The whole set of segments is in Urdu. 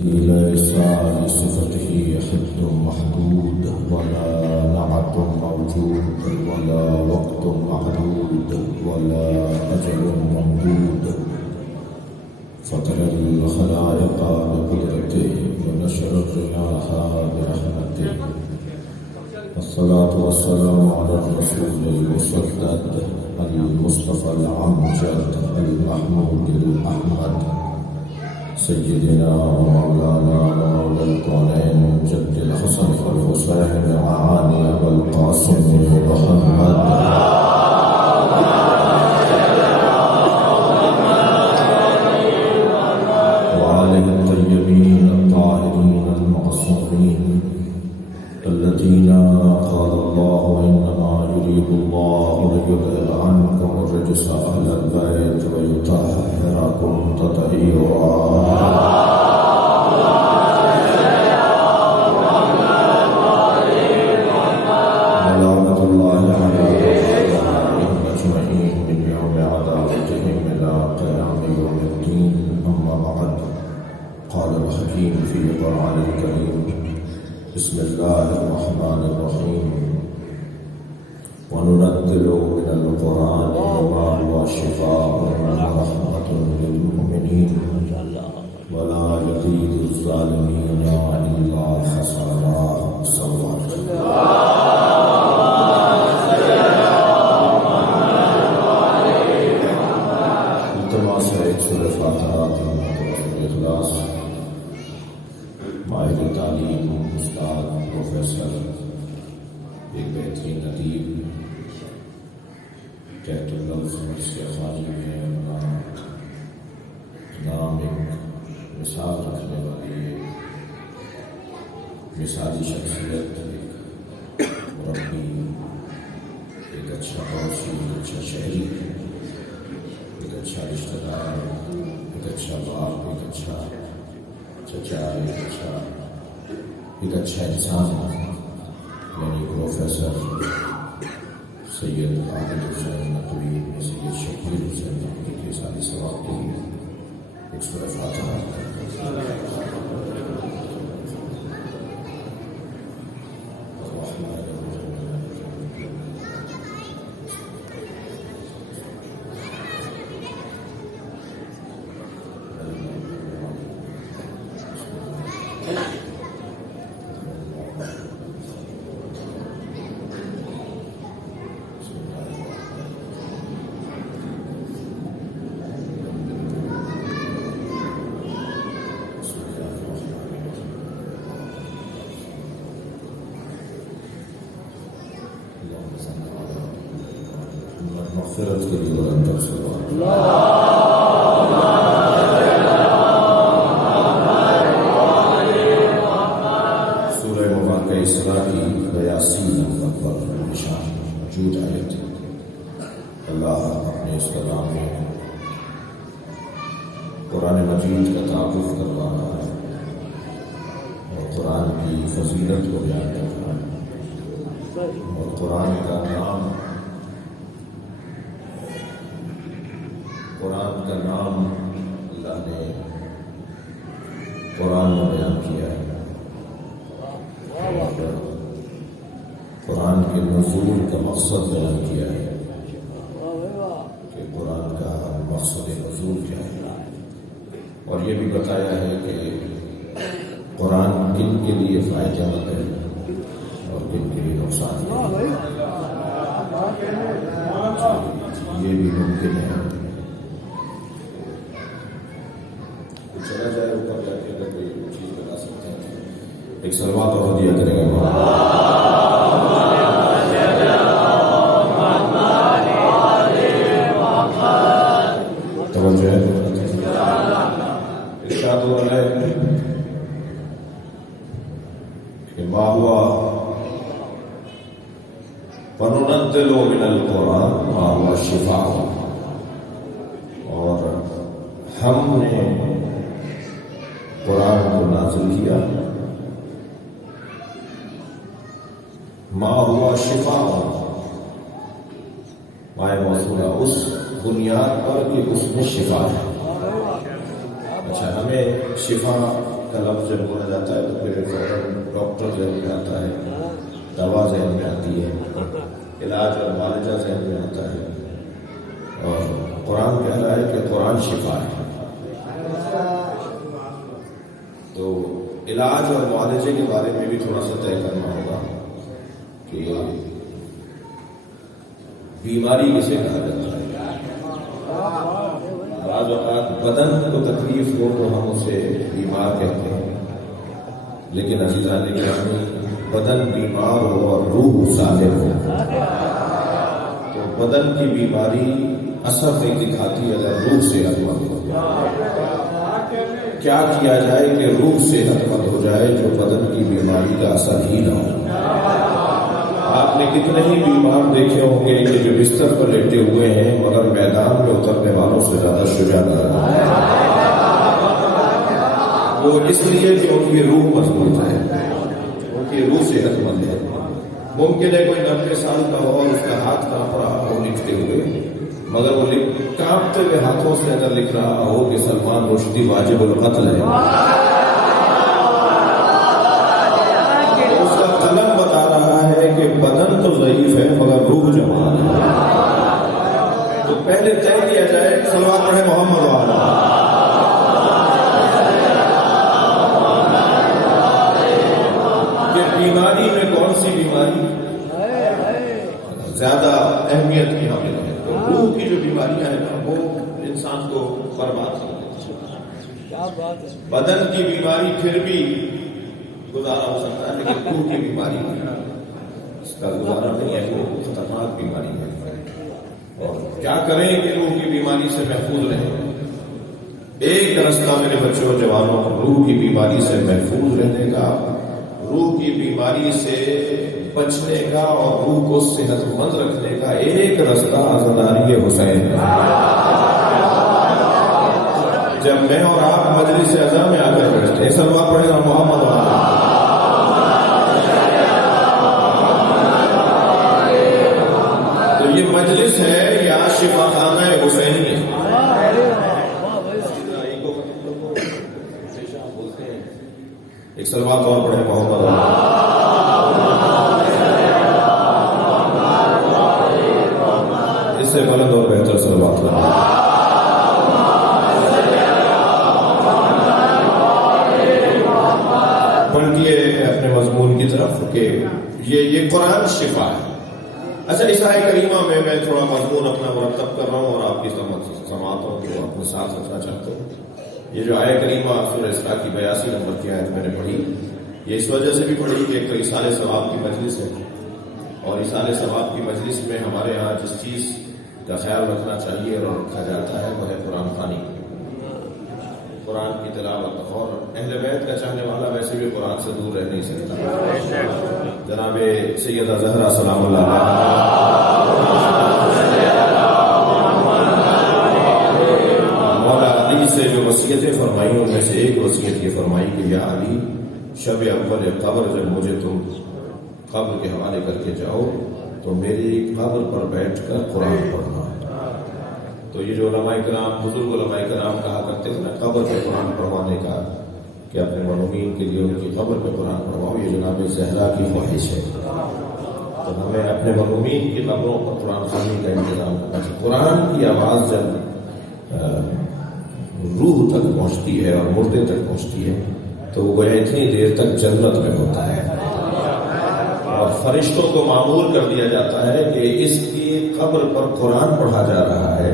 ليس لصفته حد محدود ولا نعت موجود ولا وقت معدود ولا أجل ممدود، فطر الخلائق بقدرته ونشر الرياح برحمته، والصلاة والسلام على الرسول المسدد المصطفى الأمجد المحمود الأحمد سيدنا ومولانا ومولى الكونين جد الحسن والحسين معاني أبا القاسم محمد وآله الطيبين الطاهرين المعصومين الذين قال الله إنما يريد الله ليذهب عنكم الرجس أهل البيت ويطهركم تطهيرا. ولعنة الله على أعدائهم أجمعين من يوم عداوتهم إلى قيام يوم الدين. أما بعد، قال الحكيم في القرآن الكريم: بسم الله الرحمن الرحيم. وننزل من القرآن ما هو شفاء ورحمة للمؤمنين ولا يزيد الظالمين إلا خسارا. صلى التماس ایک سورہ فاتحہ اخلاص. ماہر تعلیم استاد پروفیسر ایک بہترین ادیب تحت اللفظ شیخانی میں اپنا نام ایک مثال رکھنے والی ایک مثالی شخصیت، ایک مربی، ایک اچھا پڑوسی، ایک اچھا شہری، ایک اچھا رشتہ دار، ایک اچھا باپ، ایک اچھا چچا، ایک اچھا انسان، یعنی پروفیسر سید عابد حسین نقوی، سید شکیل حسین نقوی کے ساری ثواب کے لیے ایک سورہ فاتحہ. مغفرت کے لیے بلند صلوات. سورہ مبارکہ اسراء کی 82 نمبر پر نشان موجود آیت. اللہ اپنے اس کلام میں قرآن مجید کا تعارف کروا رہا ہے اور قرآن کی فضیلت کو بیان کر رہا ہے، اور قرآن کا نام اللہ نے قرآن میں بیان کیا ہے، اور قرآن کے نزول کا مقصد بیان کیا ہے کہ قرآن کا مقصد نزول کیا ہے، اور یہ بھی بتایا ہے کہ قرآن کن کے لیے فائدہ مند ہے اور کن کے لیے نقصان ہے. یہ بھی ممکن ہے چلا جائے اوپر جا کے اگر کوئی چیز بتا سکتے ہیں. ایک صلوات اور دیا کریں گے. توجہ ارشاد ہو رہا ہے کہ ما ہوا وننزل من القرآن ما هو شفاء، اور ہم نے قرآن کو نازل کیا ما ہوا شفاء، مائے موصولہ اس بنیاد پر کہ اس میں شفا ہے. اچھا، ہمیں شفا کا لفظ جب بولا جاتا ہے تو پھر ڈاکٹر ذہن میں آتا ہے، دوا ذہن میں آتی ہے، علاج اور معالجہ ذہن میں آتا ہے، اور قرآن کہہ رہا ہے کہ قرآن شفا ہے۔ تو علاج اور معالجے کے بارے میں بھی تھوڑا سا طے کرنا ہوگا کہ بیماری کسے کہا جاتا ہے۔ بعض اوقات بدن کو تکلیف ہو تو ہم اسے بیمار کہتے ہیں، لیکن عزیزان گرامی بدن بیمار ہو اور روح صالح ہو تو بدن کی بیماری اثر نہیں دکھاتی اگر روح صحت مند ہو۔ کیا کیا جائے کہ روح صحت مند ہو جائے جو بدن کی بیماری کا اثر ہی نہ ہو۔ آپ نے کتنے ہی بیمار دیکھے ہوں گے کہ جو بستر پر لیٹے ہوئے ہیں مگر میدان میں اترنے والوں سے زیادہ شجاع نظر آتے ہیں۔ وہ اس لیے کہ ان کی روح مضبوط ہے، ان کی روح صحت مند ہے۔ ممکن ہے کوئی 90 سال کا ہو اور اس کا ہاتھ کانپ رہا ہو لکھتے ہوئے، مگر وہ کانپتے ہوئے ہاتھوں سے اگر لکھ رہا ہو کہ سلمان رشدی واجب القتل ہے، اس کا قلم بتا رہا ہے کہ بدن تو ضعیف ہے مگر روح جوان ہے۔ تو پہلے طے کیا جائے، صلوات پڑھے محمد والا، کہ بیماری میں کون سی بیماری زیادہ اہمیت کی حامل ہے۔ تو روح کی جو بیماریاں ہیں نا وہ انسان کو برباد کر دیتی ہیں۔ بدن کی بیماری پھر بھی گزارا ہو سکتا ہے، لیکن روح کی بیماری اس کا گزارا نہیں ہے، وہ خطرناک بیماری ہے۔ اور کیا کریں کہ روح کی بیماری سے محفوظ رہیں؟ ایک رستہ میرے بچوں اور جوانوں، روح کی بیماری سے محفوظ رہنے کا، روح کی بیماری سے بچنے کا اور روح کو صحت مند رکھنے کا ایک رستہ عزاداری حسین ہے۔ جب میں اور آپ مجلس اعظم میں آ کر بیٹھتے ہیں، صلوات پڑھیں گا محمد والا، تو یہ مجلس ہے یا شفا خانہ حسین ہے؟ ایک صلوات اور پڑھیں محمد والا۔ اس سے بلند اور بہتر صلوات پڑھیں۔ پلٹیے اپنے مضمون کی طرف کہ یہ قرآن شفا ہے۔ اچھا، اس آیہ کریمہ میں تھوڑا مضمون اپنا مرتب کر رہا ہوں اور آپ کی سماعتوں کو اپنے ساتھ رکھنا چاہتا ہوں۔ یہ جو آیہ کریمہ سورہ اسراء کی 82 نمبر کی آیت میں نے پڑھی، یہ اس وجہ سے بھی پڑھی کہ ایک تو ایصال ثواب کی مجلس ہے، اور ایصال ثواب کی مجلس میں ہمارے ہاں جس چیز کا خیال رکھنا چاہیے اور رکھا جاتا ہے وہ ہے قرآن خوانی، قرآن کی تلاوت۔ اور اہل بیت کا چاہنے والا ویسے بھی قرآن سے دور رہ نہیں سکتا۔ جناب سیدہ زہرا سلام اللہ مولا علی سے جو وصیتیں فرمائی ان میں سے ایک وصیت یہ فرمائی کہ یا علی، شب اول قبر جب مجھے تم قبر کے حوالے کر کے جاؤ تو میری قبر پر بیٹھ کر قرآن پڑھنا۔ تو یہ جو علماء کرام، بزرگ علماء کرام کہا کرتے تھے نا قبر پہ قرآن پڑھوانے کا، کہ اپنے مرحومین کے لیے ان کی قبر پہ قرآن پڑھواؤ، یہ جناب زہرا کی خواہش ہے۔ تو ہمیں اپنے مرحومین کی قبروں پر قرآن خوانی کا انتظام کرنا چاہیے۔ قرآن کی آواز جب روح تک پہنچتی ہے اور مردے تک پہنچتی ہے تو وہ اتنی دیر تک جنت میں ہوتا ہے، اور فرشتوں کو معمور کر دیا جاتا ہے کہ اس کی قبر پر قرآن پڑھا جا رہا ہے،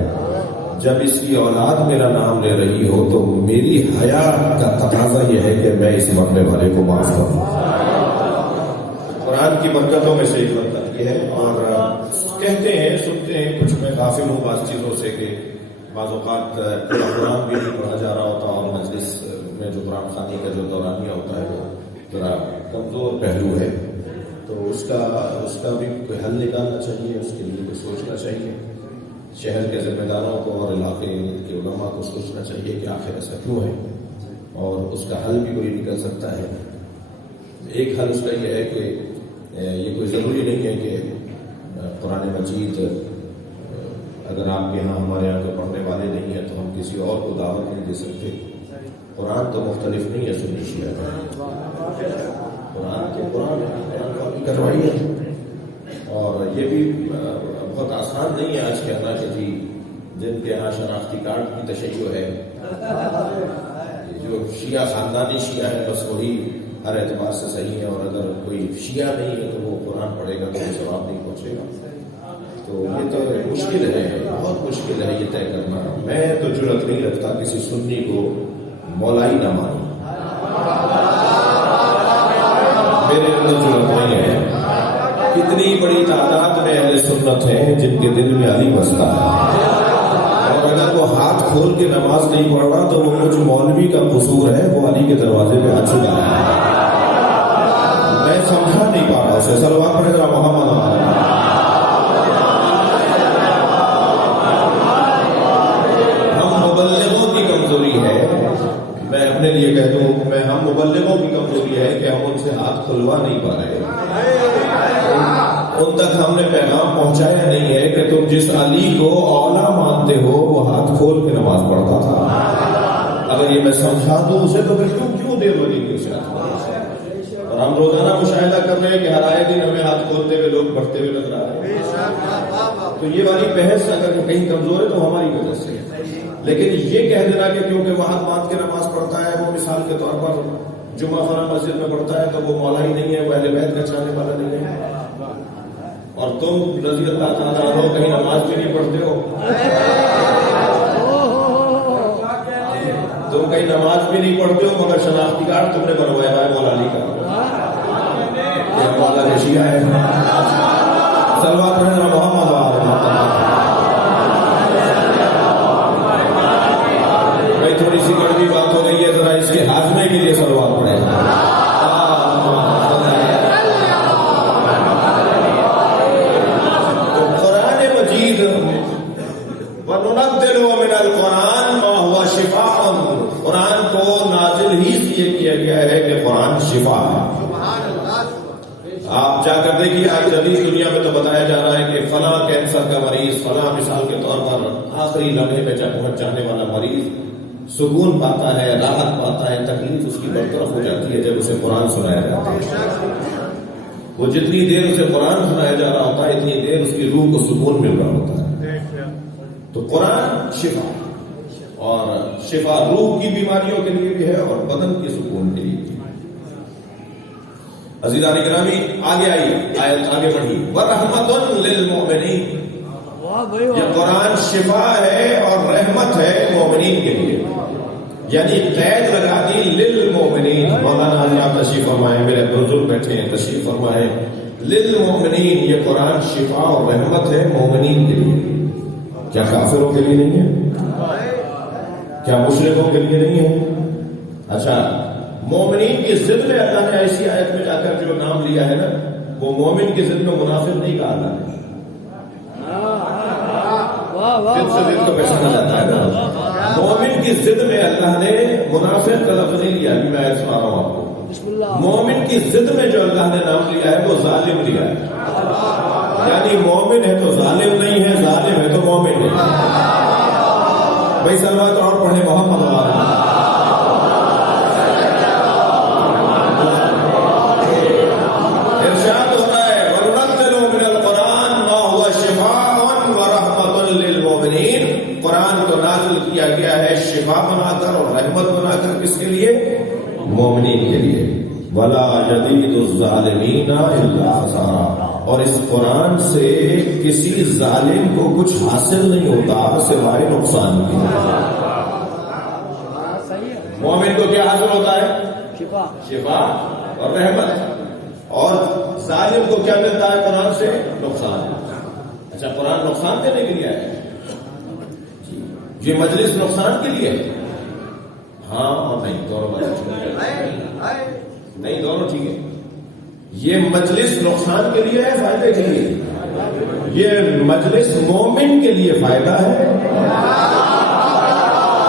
جب اس کی اولاد میرا نام لے رہی ہو تو میری حیا کا تقاضا یہ ہے کہ میں اس مرنے والے کو معاف کروں۔ قرآن کی برکتوں میں سے ایک برکت یہ ہے، اور کہتے ہیں، سنتے ہیں، کچھ میں غافل ہوں بعض چیزوں سے کہ بعض اوقات قرآن بھی نہیں پڑھا جا رہا ہوتا، اور مجلس میں جو قرآن خوانی کا جو دورانیہ ہوتا ہے وہ ذرا کمزور پہلو ہے، تو اس کا بھی کوئی حل نکالنا چاہیے، اس کے لیے کوئی سوچنا چاہیے۔ شہر کے ذمہ داروں کو اور علاقے کے علماء کو سوچنا چاہیے کہ آخر ایسا کیوں ہے، اور اس کا حل بھی کوئی نکل سکتا ہے۔ ایک حل اس کا یہ ہے کہ یہ کوئی ضروری نہیں ہے کہ قرآن مجید اگر آپ کے یہاں ہمارے یہاں کے پڑھنے والے نہیں ہیں تو ہم کسی اور کو دعوت نہیں دے سکتے، قرآن تو مختلف نہیں ہے سنی شیعہ کا، قرآن تو قرآن ہے، قرآن کو ابھی کروائی ہے۔ اور یہ بھی بہت آسان نہیں ہے آج کہنا کہ جی جن کے یہاں شناختی کارڈ کی تشیع ہے، جو شیعہ خاندانی شیعہ ہے بس وہی ہر اعتبار سے صحیح ہے، اور اگر کوئی شیعہ نہیں ہے تو وہ قرآن پڑھے گا تو وہ ثواب نہیں پہنچے گا۔ تو یہ تو مشکل ہے، بہت مشکل ہے یہ طے کرنا۔ میں تو جرأت نہیں رکھتا کسی سنی کو مولائی نہ مانوں، میرے اندر جرأت نہیں ہے۔ کتنی بڑی تعداد میں اہل سنت ہیں جن کے دل میں علی بستا ہے، اور اگر وہ ہاتھ کھول کے نماز نہیں پڑھ رہا تو وہ کچھ مولوی کا قصور ہے، وہ علی کے دروازے پہ آ چکا ہے۔ میں سمجھا نہیں پا رہا اسے، صلوات پڑھے ذرا محمد۔ ہم مبلغوں کی کمزوری ہے، میں اپنے لیے کہہ دوں، ہم مبلغوں کی کمزوری ہے کہ ہم ان سے ہاتھ کھلوا نہیں پا رہے، ان تک ہم نے پیغام پہنچایا نہیں ہے کہ تم جس علی کو اولا مانتے ہو وہ ہاتھ کھول کے نماز پڑھتا تھا۔ اگر یہ میں سمجھا دوں اسے تو پھر کیوں دیر لگے گی اسے ہاتھ کھولنے؟ اور ہم روزانہ مشاہدہ کر رہے ہیں کہ ہر آئے دن ہمیں ہاتھ کھولتے ہوئے لوگ بڑھتے ہوئے نظر آ رہے ہیں۔ تو یہ والی بحث اگر کہیں کمزور ہے تو ہماری وجہ سے، لیکن یہ کہہ دینا کہ کیونکہ وہ ہاتھ باندھ کے نماز پڑھتا ہے، وہ مثال کے طور پر جمعہ فلاں مسجد میں پڑھتا ہے تو وہ مولا ہی نہیں ہے، وہ اہل بیت کا چاہنے والا نہیں ہے، اور تم رضی اللہ تعالیٰ عنہ کہیں نماز بھی نہیں پڑھتے ہو، تم کہیں نماز بھی نہیں پڑھتے ہو مگر شناختی کارڈ تم نے بنوایا ہے مولا علی کا، یہ مولا کے شیعہ ہے۔ صلوات پڑھنا محمد بھائی، تھوڑی سی کڑوی بات ہو گئی ہے، ذرا اس کے ہاضمے کے لیے صلوات پڑھے۔ قرآن کو نازل ہی اس لیے کیا گیا ہے کہ قرآن شفا ہے۔ آپ جا کر دیکھیے آج جدید دنیا میں تو بتایا جا رہا ہے کہ فلاں کینسر کا مریض، فلاں مثال کے طور پر آخری لمحے میں جب پہنچ جانے والا مریض سکون پاتا ہے، راحت پاتا ہے، تکلیف اس کی برطرف ہو جاتی ہے جب اسے قرآن سنایا جاتا ہے۔ وہ جتنی دیر اسے قرآن سنایا جا رہا ہوتا ہے اتنی دیر اس کی روح کو سکون مل رہا ہوتا ہے۔ تو قرآن شفا، اور شفا روح کی بیماریوں کے لیے بھی ہے اور بدن کے سکون کے لیے بھی۔ عزیزان گرامی، آگے آئیے، آیت آگے بڑھی۔ وَرَحْمَةٌ لِّلْمُؤْمِنِينَ، یہ قرآن شفا ہے اور رحمت ہے مومنین کے لیے، یعنی قید لگا دی للمؤمنین۔ مولانا حضرات تشریف فرمائے، میرے بزرگ بیٹھے ہیں تشریف فرمائے۔ للمؤمنین، یہ قرآن شفا اور رحمت ہے مومنین کے لیے، کیا کافروں کے لیے نہیں ہے؟ کیا مشرکوں کے لیے نہیں ہے؟ اچھا، مومنین کی ضد میں اللہ نے ایسی آیت میں جا کر جو نام لیا ہے نا، وہ مومن کی ضد میں منافق نہیں کہا اللہ نے۔ ضد سے ضد تو پہچانا جاتا ہے نا، مومن کی ضد میں اللہ نے منافق کا لفظ نہیں لیا، ابھی میں آیت سنا رہا ہوں آپ کو۔ مومن کی ضد میں جو اللہ نے نام لیا ہے وہ ظالم لیا ہے، یعنی مومن ہے تو ظالم نہیں ہے، ظالم ہے تو مومن ہے۔ بھائی سلوات اور پڑھیں محمد اللہ۔ ارشاد ہوتا ہے وَنُنَزِّلُ مِنَ الْقُرْآنِ مَا هُوَ شِفَاءٌ وَرَحْمَةٌ لِّلْمُؤْمِنِينَ، قرآن کو نازل کیا گیا ہے شفا بنا کر اور رحمت بنا کر، کس کے لیے؟ مومنین کے لیے۔ وَلَا يَزِيدُ الظَّالِمِينَ إِلَّا خَسَارًا، اور اس قرآن سے کسی ظالم کو کچھ حاصل نہیں ہوتا سوائے نقصان کی۔ مومن کو کیا حاصل ہوتا ہے؟ شفا اور رحمت، اور ظالم کو کیا ملتا ہے قرآن سے؟ نقصان۔ اچھا، قرآن نقصان دینے کے لیے ہے؟ یہ مجلس نقصان کے لیے ہے؟ ہاں اور نہیں، دونوں نہیں، دونوں ٹھیک ہے۔ یہ مجلس نقصان کے لیے ہے، فائدے کے لیے؟ یہ مجلس مومن کے لیے فائدہ ہے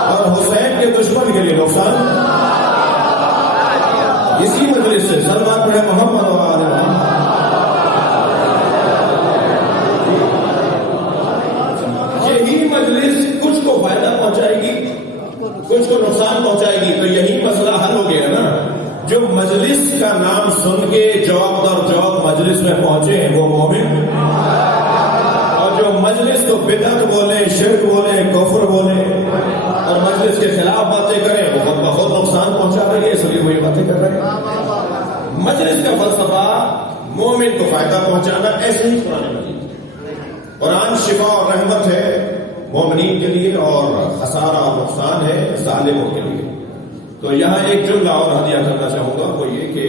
اور حسین کے دشمن کے لیے نقصان۔ اسی مجلس سے صلوات پڑھے محمد و آل محمد۔ یہی مجلس کچھ کو فائدہ پہنچائے گی، کچھ کو نقصان پہنچائے گی، تو یہ جو مجلس کا نام سن کے جوق در جوق مجلس میں پہنچے ہیں وہ مومن، اور جو مجلس کو بدعت بولے، شرک بولے، کفر بولے اور مجلس کے خلاف باتیں کریں وہ خود بخود نقصان پہنچا رہی ہے، اس لیے وہ یہ باتیں کر رہے ہیں۔ مجلس کا فلسفہ مومن کو فائدہ پہنچانا، ایسے ہی قرآن مجید۔ قرآن شفا اور رحمت ہے مومنین کے لیے اور خسارہ اور نقصان ہے ظالموں کے لیے۔ تو یہاں ایک جملہ اور ہدیہ کرنا چاہوں گا، وہ یہ کہ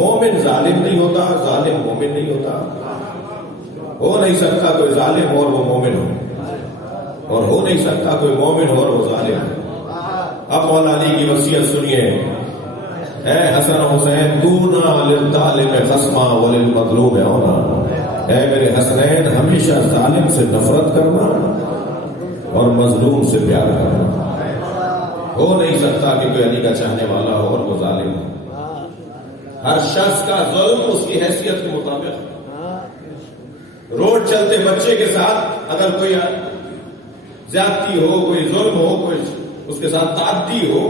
مومن ظالم نہیں ہوتا، ظالم مومن نہیں ہوتا۔ ہو نہیں سکتا کوئی ظالم اور وہ مومن ہو، اور ہو نہیں سکتا کوئی مومن ہو اور وہ ظالم ہو۔ اب مولا علی کی وصیت سنیے، اے حسن حسین دونا للظالم خصما وللمظلوم عونا، اے میرے حسنین ہمیشہ ظالم سے نفرت کرنا اور مظلوم سے پیار کرنا۔ ہو نہیں سکتا کہ کوئی علی کا چاہنے والا ہو اور وہ ظالم ہو۔ ہر شخص کا ظلم اس کی حیثیت کے مطابق ہے۔ روڈ چلتے بچے کے ساتھ اگر کوئی زیادتی ہو، کوئی ظلم ہو، کوئی اس کے ساتھ تعدی ہو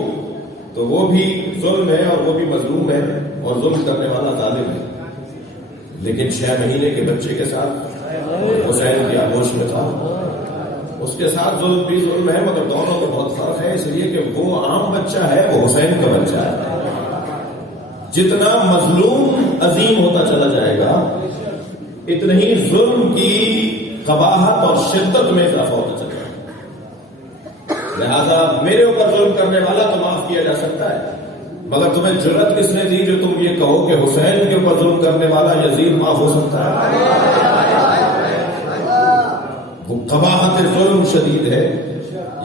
تو وہ بھی ظلم ہے اور وہ بھی مظلوم ہے اور ظلم کرنے والا ظالم ہے۔ لیکن 6 مہینے کے بچے کے ساتھ حسین کی آغوش میں تھا، اس کے ساتھ ظلم بھی ظلم ہے، مگر دونوں میں بہت فرق ہے، اس لیے کہ وہ عام بچہ ہے، وہ حسین کا بچہ ہے۔ جتنا مظلوم عظیم ہوتا چلا جائے گا اتنا ہی ظلم کی قباحت اور شدت میں اضافہ ہوتا چلا جائے گا۔ لہذا میرے اوپر ظلم کرنے والا تو معاف کیا جا سکتا ہے، مگر تمہیں جرأت کس نے دی جو تم یہ کہو کہ حسین کے اوپر ظلم کرنے والا یزید معاف ہو سکتا ہے؟ وہ قباحت ظلم شدید ہے،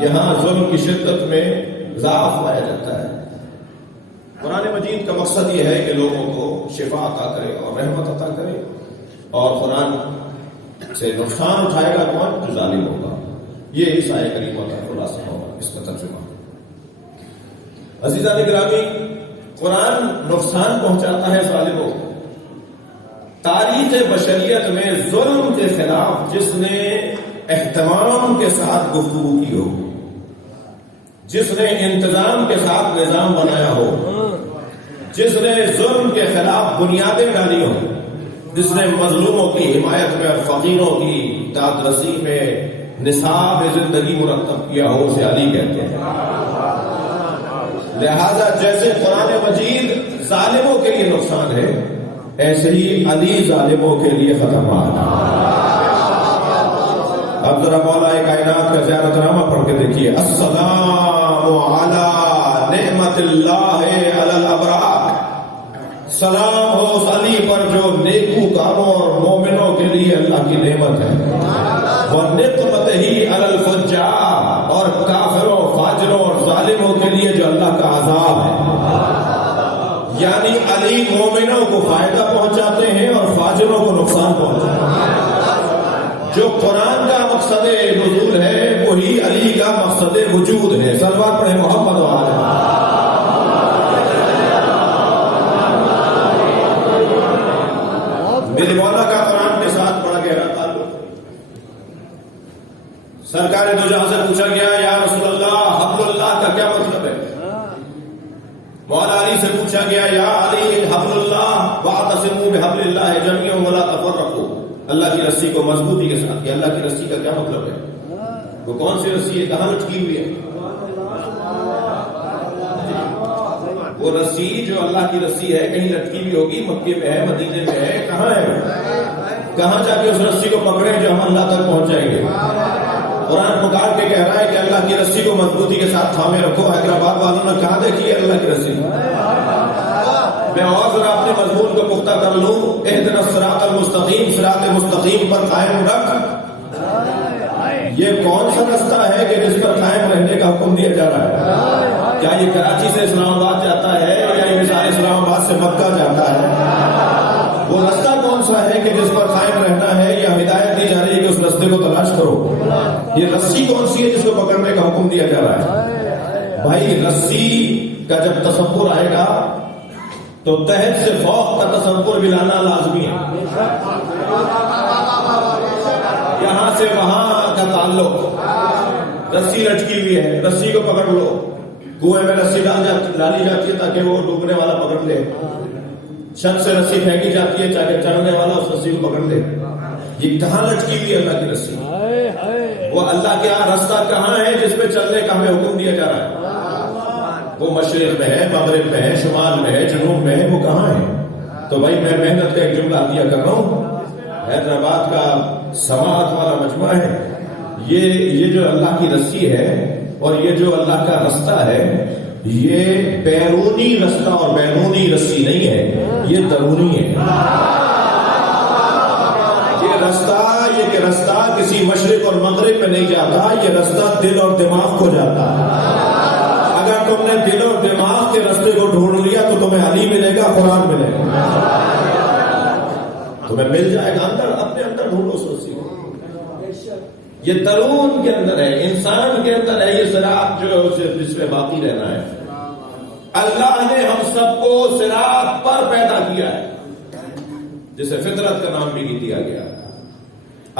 یہاں ظلم کی شدت میں ضعف پایا جاتا ہے۔ قرآن مجید کا مقصد یہ ہے کہ لوگوں کو شفا عطا کرے اور رحمت عطا کرے، اور قرآن سے نقصان اٹھائے گا کون؟ جو ظالم ہوگا۔ یہ اس آیت کریمہ کا خلاصہ ہوگا، اس کا ترجمہ۔ عزیزان گرامی، قرآن نقصان پہنچاتا ہے ظالموں کو۔ تاریخ بشریت میں ظلم کے خلاف جس نے اہتمام کے ساتھ گفتگو کی ہو، جس نے انتظام کے ساتھ نظام بنایا ہو، جس نے ظلم کے خلاف بنیادیں ڈالی ہو، جس نے مظلوموں کی حمایت میں اور فقیروں کی داد رسی میں نصاب زندگی مرتب کیا ہو، اسے علی کہتے ہیں۔ لہذا جیسے قرآن مجید ظالموں کے لیے نقصان ہے، ایسے ہی علی ظالموں کے لیے خطرناک ہے۔ اب ذرا مولا کائنات کا زیارت نامہ پڑھ کے دیکھیے، السلام علی نعمت اللہ علی الابرار، سلام ہو اس علی پر جو نیکوکاروں اور مومنوں کے لیے اللہ کی نعمت ہے، وَنِقْمَتِهِ عَلَى الْفُجَّارِ، اور کافروں، فاجروں اور ظالموں کے لیے جو اللہ کا عذاب ہے۔ یعنی علی مومنوں کو فائدہ پہنچاتے ہیں اور فاجروں کو نقصان پہنچاتے ہیں۔ جو قرآن کا مقصد نزول ہے وہی علی کا مقصد وجود ہے۔ صلوات پڑھیں محمد وآلہ۔ میرے مولا کا قرآن کے ساتھ بڑا گہرا تعلق۔ سرکار دو جہاں سے پوچھا گیا، یا رسول اللہ حبل اللہ کا کیا مطلب ہے؟ مولا علی سے پوچھا گیا، یا علی حبل اللہ واعتصموا بحبل اللہ جميعا ولا تفرقوا، اللہ کی رسی کو مضبوطی کے ساتھ، کہ اللہ کی رسی کا کیا مطلب ہے؟ وہ کون سی رسی ہے؟ کہاں لٹکی ہوئی ہے؟ وہ رسی جو اللہ کی رسی ہے کہیں لٹکی ہوئی ہوگی، مکے میں ہے، مدینے میں ہے، کہاں ہے؟ کہاں جا کے اس رسی کو پکڑے جو ہم اللہ تک پہنچائیں گے؟ قرآن پکار کے کہہ رہا ہے کہ اللہ کی رسی کو مضبوطی کے ساتھ تھامے رکھو۔ حیدرآباد والوں نے کہاں دیکھی ہے اللہ کی رسی؟ میں اور ذرا اپنے مضمون کو پختہ کر لوں، اہدنا الصراط المستقیم، صراط مستقیم پر قائم رکھ۔ یہ کون سا رستہ ہے کہ جس پر قائم رہنے کا حکم دیا جا رہا ہے؟ کیا یہ کراچی سے اسلام آباد جاتا ہے یا یہ مثال اسلام آباد سے مکہ جاتا ہے؟ وہ رستہ کون سا ہے کہ جس پر قائم رہنا ہے، یا ہدایت دی جا رہی ہے کہ اس رستے کو تلاش کرو؟ یہ رسی کون سی ہے جس کو پکڑنے کا حکم دیا جا رہا ہے؟ بھائی رسی کا جب تصور آئے گا تو تحت سے فوق کا تصور بھی لانا لازمی ہے۔ یہاں سے وہاں کا تعلق، رسی لٹکی ہوئی ہے، رسی کو پکڑ لو، کنویں میں رسی ڈالی جاتی ہے تاکہ وہ ڈوبنے والا پکڑ لے، چھت سے رسی پھینکی جاتی ہے تاکہ چڑھنے والا اس رسی کو پکڑ لے. یہ کہاں لٹکی ہوئی ہے اللہ کی رسی؟ وہ اللہ کے راستہ کہاں ہے جس پہ چلنے کا ہمیں حکم دیا جا رہا ہے؟ وہ مشرق میں ہے، مغرب میں ہے، شمال میں ہے، جنوب میں ہے، وہ کہاں ہے؟ تو بھائی میں محنت کا ایک جملہ دیا کر رہا ہوں، حیدرآباد کا سماعت والا مجمع ہے، یہ جو اللہ کی رسی ہے اور یہ جو اللہ کا رستہ ہے، یہ بیرونی رستہ اور بیرونی رسی نہیں ہے، یہ درونی ہے. یہ رستہ کسی مشرق اور مغرب میں نہیں جاتا، یہ رستہ دل اور دماغ کو جاتا ہے. اگر تم نے دل اور دماغ کے رستے کو ڈھونڈ لیا تو تمہیں علی ملے گا، قرآن ملے گا، تمہیں مل جائے گا. اپنے اندر ڈھونڈو سوچی. یہ درون کے اندر ہے، انسان کے اندر ہے، یہ صراط جو جس میں باقی رہنا ہے. اللہ نے ہم سب کو صراط پر پیدا کیا ہے، جسے فطرت کا نام بھی دیا گیا.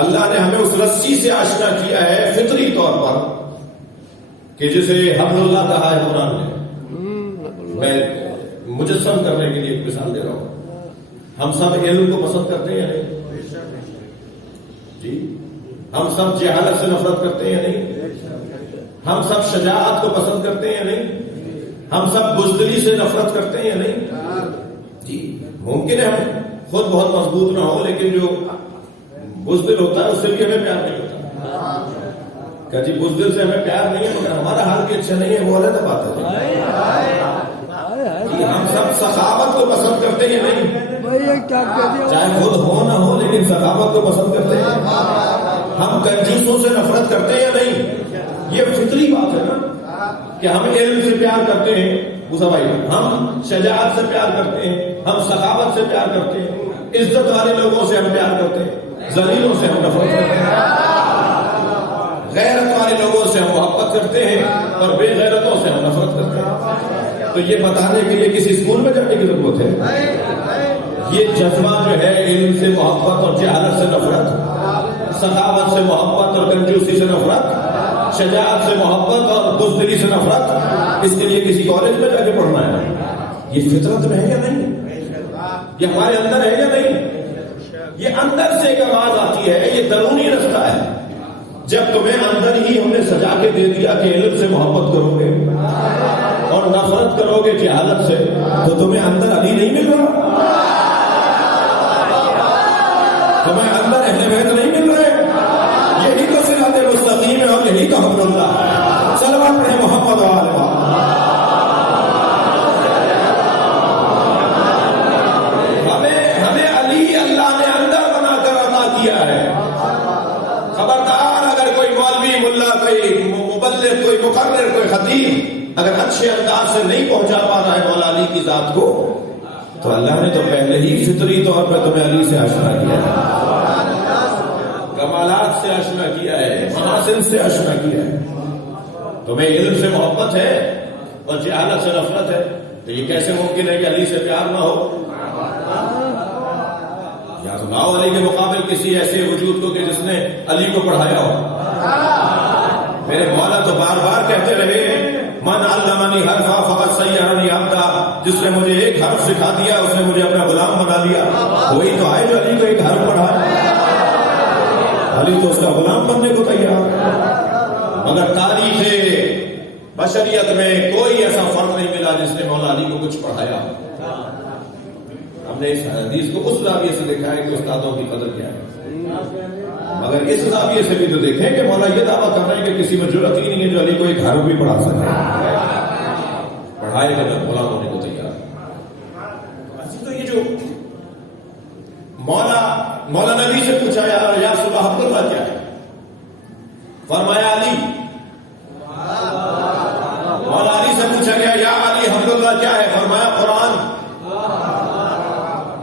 اللہ نے ہمیں اس رسی سے آشنا کیا ہے فطری طور پر کہ جسے حبل اللہ کہا ہے قرآن نے. میں مجسم کرنے کے لیے ایک مثال دے رہا ہوں. ہم سب علم کو پسند کرتے ہیں یا نہیں؟ جی. ہم سب جہالت سے نفرت کرتے ہیں یا نہیں؟ ہم سب شجاعت کو پسند کرتے ہیں یا نہیں؟ ہم سب بزدلی سے نفرت کرتے ہیں یا نہیں؟ جی. ممکن ہے ہم خود بہت مضبوط نہ ہو، لیکن جو بزدل ہوتا ہے اس سے بھی ہمیں پیار نہیں ہوتا. کہ جی بزدل سے ہمیں پیار نہیں ہے مگر ہمارا حال بھی اچھا نہیں ہے، وہ علیحدہ بات ہے. جی. ہم سب سخاوت کو پسند کرتے ہیں یا نہیں؟ چاہے خود ہو نہ ہو لیکن سخاوت کو پسند کرتے ہیں. ہم کنجوسوں سے نفرت کرتے ہیں یا نہیں؟ یہ فطری بات ہے نا کہ ہم علم سے پیار کرتے ہیں. موسیٰ بھائی، ہم شجاعت سے پیار کرتے ہیں، ہم سخاوت سے پیار کرتے ہیں، عزت والے لوگوں سے ہم پیار کرتے ہیں، ذلیلوں سے ہم نفرت کرتے ہیں، غیرت والے لوگوں سے ہم محبت کرتے ہیں اور بے غیرتوں سے ہم نفرت کرتے ہیں. تو یہ بتانے کے لیے کسی اسکول میں جانے کی ضرورت ہے؟ یہ جذبہ جو ہے علم سے محبت اور جہالت سے نفرت، سخاوت سے محبت اور کنجوسی سے نفرت، شجاعت سے محبت اور بزدلی سے نفرت، اس کے لیے کسی کالج میں جا کے پڑھنا ہے. یہ فطرت میں ہے یا نہیں؟ یہ ہمارے اندر ہے یا نہیں؟ یہ اندر سے ایک آواز آتی ہے، یہ درونی رستہ ہے. جب تمہیں اندر ہی ہم نے سجا کے دے دیا کہ علم سے محبت کرو گے اور نفرت کرو گے جہالت سے، تو تمہیں اندر علی نہیں مل رہا، تمہیں اندر اہل بیت نہیں مل رہے. یہی تو صراط مستقیم ہے اور یہی تو حبل اللہ ہے. صلوات پڑھیں محمد و آل محمد. ہمیں علی اللہ نے اندر بنا کر عطا کیا ہے. خبردار اگر کوئی مولوی، ملا، کوئی مبلغ، کوئی مقرر، کوئی خطیب اگر اچھے انداز سے نہیں پہنچا پا رہا ہے مولا علی کی ذات کو، تو اللہ نے تو پہلے ہی فطری طور پہ تمہیں علی سے آشنا کیا ہے، کمالات سے آشنا کیا ہے، محاسن سے آشنا کیا ہے. تمہیں علم سے محبت ہے اور جہالت سے نفرت ہے، تو یہ کیسے ممکن ہے کہ علی سے پیار نہ ہو؟ یا تو لاؤ علی کے مقابل کسی ایسے وجود کو کہ جس نے علی کو پڑھایا ہو. میرے مولا تو بار بار کہتے رہے، من علمنی حرفا فقط سیرنی عبدا، جس نے مجھے ایک حرف سکھا دیا اس نے مجھے اپنا غلام بنا دیا. وہی تو آئے جو علی کو ایک حرف پڑھائے، علی تو اس کا غلام بننے کو تیار. مگر تاریخ بشریت میں کوئی ایسا فرد نہیں ملا جس نے مولا علی کو کچھ پڑھایا. ہم نے اس حدیث کو اس زاویے سے دیکھا ہے کہ استادوں کی قدر کیا ہے، مگر اس زاویے سے بھی تو دیکھیں کہ مولا یہ دعویٰ کر رہے ہیں کہ کسی میں جرأت ہی نہیں ہے جو علی کو ایک حرف بھی پڑھا سکے. پڑھائے گا غلام ہونے کو تیار. تو یہ جو مولا نبی سے پوچھا یا صبح حبل اللہ کیا ہے، فرمایا علی. مولا علی سے پوچھا گیا یا علی حبل اللہ کیا ہے، فرمایا قرآن.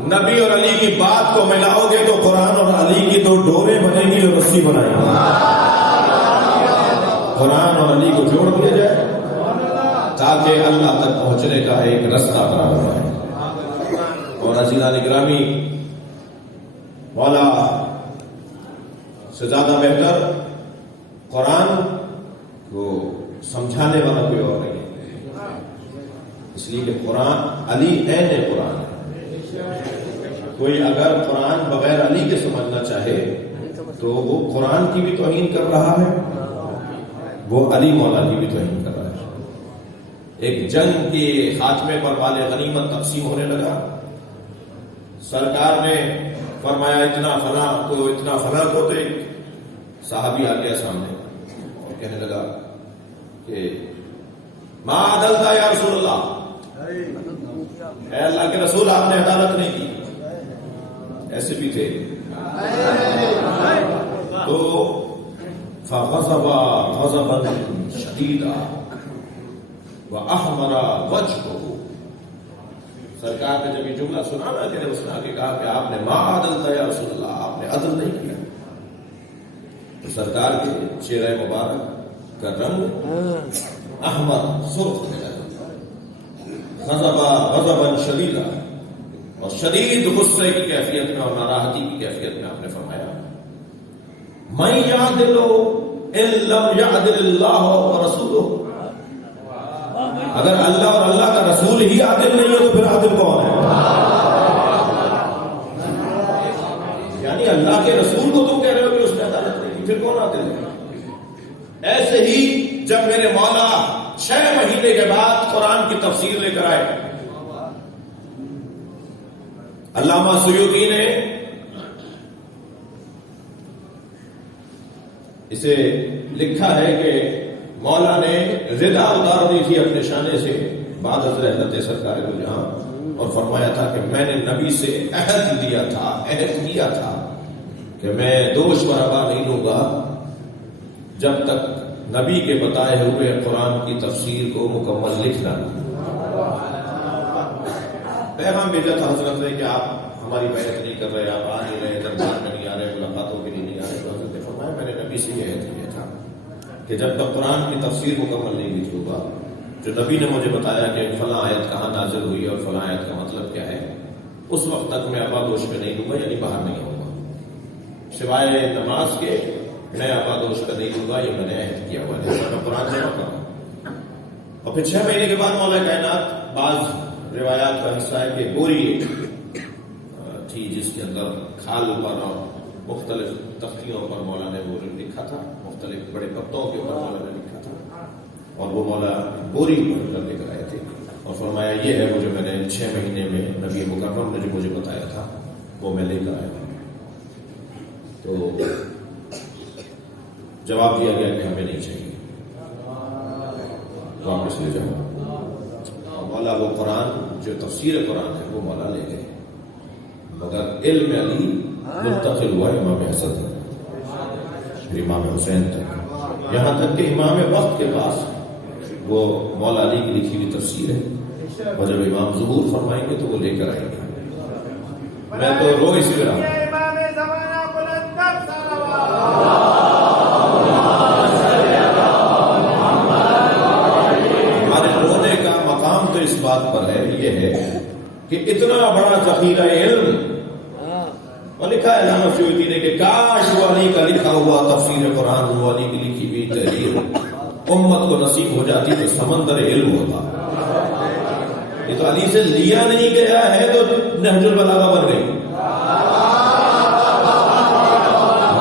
نبی اور علی کی بات کو ملاؤ گے تو قرآن اور علی کی دو ڈوریں بنیں گی اور رسی بنائیں گی. قرآن اور علی کو جوڑ دیا جائے تاکہ اللہ تک پہنچنے کا ایک رستہ بنا ہوا ہے. اور عزیزان گرامی، مولا سے زیادہ بہتر قرآن کو سمجھانے والا کوئی اور نہیں ہے. اس لیے کہ قرآن علی عین قرآن ہے. کوئی اگر قرآن بغیر علی کے سمجھنا چاہے تو وہ قرآن کی بھی توہین کر رہا ہے، وہ علی مولا کی بھی توہین کر رہا ہے. ایک جنگ کے خاتمے پر مال غنیمت تقسیم ہونے لگا، سرکار نے فرمایا اتنا فلاں کو اتنا فلاں کو، تو ایک صحابی آ گیا سامنے اور کہنے لگا کہ ما عدلتا یا رسول اللہ، اے اللہ کے رسول آپ نے عدالت نہیں کی. ایسے بھی تھے. تو فغضب غضبا شدیدا واحمر وجهه. سرکار نے جب یہ جملہ سنا نا کہ اس نے آگے کہا کہ آپ نے ما عدلتا یا رسول اللہ، آپ نے عدل نہیں کیا. تو سرکار کے چہرہ مبارک کا رنگ احمر سرخ ہو گیا، غضبا غضبا شدیدا، اور شدید غصے کی کیفیت میں اور ناراحتی کی کیفیت میں آپ نے فرمایا من یعدل ان لم یعدل اللہ ورسولہ. اگر اللہ اور اللہ کا رسول ہی عادل نہیں ہے تو پھر عادل کون ہے؟ یعنی اللہ کے رسول کو تم کہہ رہے ہو کہ اس نے عدالت نہیں کی، پھر کون عادل ہے؟ ایسے ہی جب میرے مولا 6 مہینے کے بعد قرآن کی تفسیر لے کر آئے، علامہ سیوطی نے اسے لکھا ہے کہ مولا نے ردا اتار دی تھی اپنے شانے سے بعد از رحلت سرکار دو جہاں، اور فرمایا تھا کہ میں نے نبی سے عہد کیا تھا کہ میں دوش برابا نہیں لوں گا جب تک نبی کے بتائے ہوئے قرآن کی تفسیر کو مکمل لکھنا. پیغام بھیجا تھا حضرت نے کہ آپ ہماری بیعت نہیں کر رہے، آپ آ نہیں رہے، دربار میں نہیں آ رہے، ملاقاتوں کے لیے نہیں آ رہے. تو حضرت نے فرمایا میں نے نبی سے یہ عہد کیا تھا کہ جب تک قرآن کی تفسیر مکمل نہیں لکھوں گا، جو نبی نے مجھے بتایا کہ فلاں آیت کہاں نازل ہوئی اور فلاں آیت کا مطلب کیا ہے، اس وقت تک میں آبادوش میں نہیں دوں گا، یعنی باہر نہیں آؤں گا سوائے نماز کے. میں آبادوش کا نہیں دوں گا، یہ میں نے عہد کیا ہوا ہے. میں قرآن جمع کروں. اور پھر 6 مہینے کے بعد مولا کائنات، بعض روایات کا حصہ ہے کہ بوری تھی جس کے اندر کھال پر اور مختلف تختیوں پر مولا نے وہ لکھا تھا، مختلف بڑے پتوں کے اوپر مولا نے لکھا تھا، اور وہ مولا بوری بھر کر لے کر آئے تھے اور فرمایا یہ ہے وہ جو میں نے 6 مہینے میں نبی مکرم نے جو مجھے بتایا تھا وہ میں لے کر آیا. تو جواب دیا گیا کہ ہمیں نہیں چاہیے، واپس لے جاؤ. اور مولا وہ قرآن جو تفسیر قرآن ہے وہ مولا لے گئے، مگر علم علی منتقل ہوا امام حسن تک، پھر امام حسین تک، یہاں تک کہ امام وقت کے پاس وہ مولا علی کی لکھی ہوئی تفسیر ہے، اور جب امام ظہور فرمائیں گے تو وہ لے کر آئیں گے. میں تو رو اسی طرح اس بات پر ہے، یہ ہے کہ اتنا بڑا ذخیرہ علم، اور لکھا ہے علامہ سیوطی نے کہ کاش وہ علی کا لکھا ہوا تفسیر قرآن، وہ علی کی لکھی ہوئی تحریر امت کو نصیب ہو جاتی تو سمندر علم ہوتا. یہ تو علی سے لیا نہیں گیا ہے تو نہج البلاغہ بن گئی.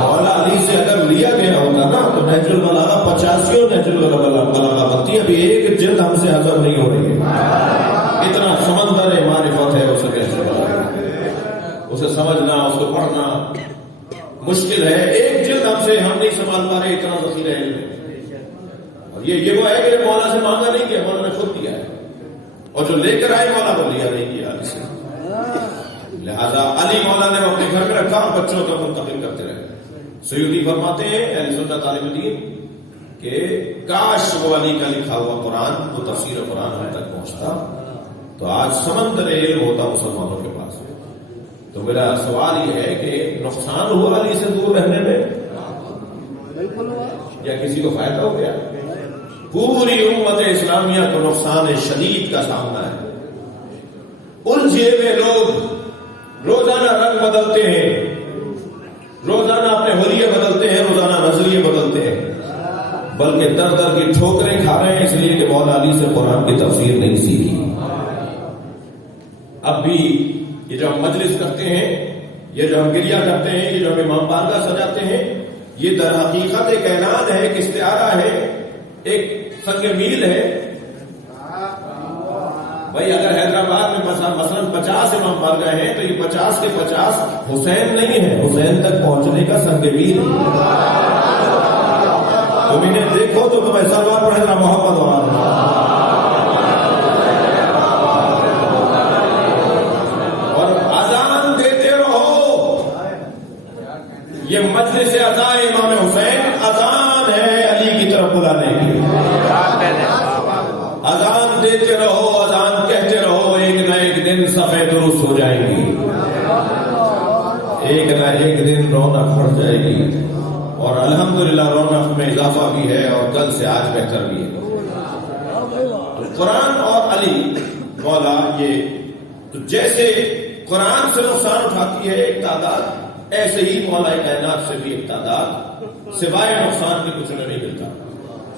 مولا علی سے اگر لیا گیا ہوتا نا تو نہج البلاغہ 85 نہج البلاغہ بنتی. ابھی ایک جلد ہم سے ہضم نہیں ہو رہی ہے، اتنا سمندر معرفت ہے اسے سمجھنا، اس کو پڑھنا مشکل ہے. ایک جلد ہم نہیں سنبھال پا رہے، اتنا ذخیرہ علم ہے. اور یہ وہ ہے کہ مولا سے مانگا نہیں کیا، مولا نے خود دیا ہے، اور جو لے کر آئے مولا کو لیا نہیں کیا علی سے. لہذا علی مولا نے اپنے گھر میں رکھا اور بچوں کو منتقل کرتے رہے. سیوطی فرماتے ہیں اہل سنت عالم دین کہ کاش وہ علی کا لکھا ہوا قرآن، وہ تفسیر قرآن ہم تک پہنچتا تو آج سمندر علم ہوتا مسلمانوں کے پاس. تو میرا سوال یہ ہے کہ نقصان ہوا علی سے دور رہنے میں یا کسی کو فائدہ ہو گیا؟ پوری امت اسلامیہ کو نقصان شدید کا سامنا ہے. الجھے ہوئے لوگ روزانہ رنگ بدلتے ہیں، روزانہ اپنے حلیے بدلتے ہیں، روزانہ نظریے بدلتے ہیں، بلکہ در در کی ٹھوکریں کھا رہے ہیں اس لیے کہ مولا علی سے قرآن کی تفسیر نہیں سیکھی. اب بھی یہ جو ہم مجلس کرتے ہیں، یہ جو ہم گریہ کرتے ہیں، یہ جو ہم امام بارگاہ سجاتے ہیں، یہ در حقیقت ایک اعلان ہے، ایک استعارہ ہے، ایک سنگ میل ہے. بھائی اگر حیدرآباد میں مثلا 50 امام بارگاہ ہیں تو یہ 50 کے 50 حسین نہیں ہے، حسین تک پہنچنے کا سنگ میل ہے. تم انہیں دیکھو تو تم ایسا بات پڑھے نا محمد اور اذان دیتے رہو. یہ مجلس اذاں امام حسین اذان ہے علی کی طرف بلانے کی. اذان دیتے رہو، اذان کہتے رہو، ایک نہ ایک دن صفحے درست ہو جائیں گی، ایک نہ ایک دن رونق بڑھ جائے گی. اور الحمدللہ رونق میں اضافہ بھی ہے اور کل سے آج بہتر بھی ہے. تو قرآن اور علی مولا یہ تو جیسے قرآن سے نقصان اٹھاتی ہے ایک تعداد، ایسے ہی مولا کائنات سے بھی ایک تعداد سوائے نقصان کے کچھ نہیں ملتا.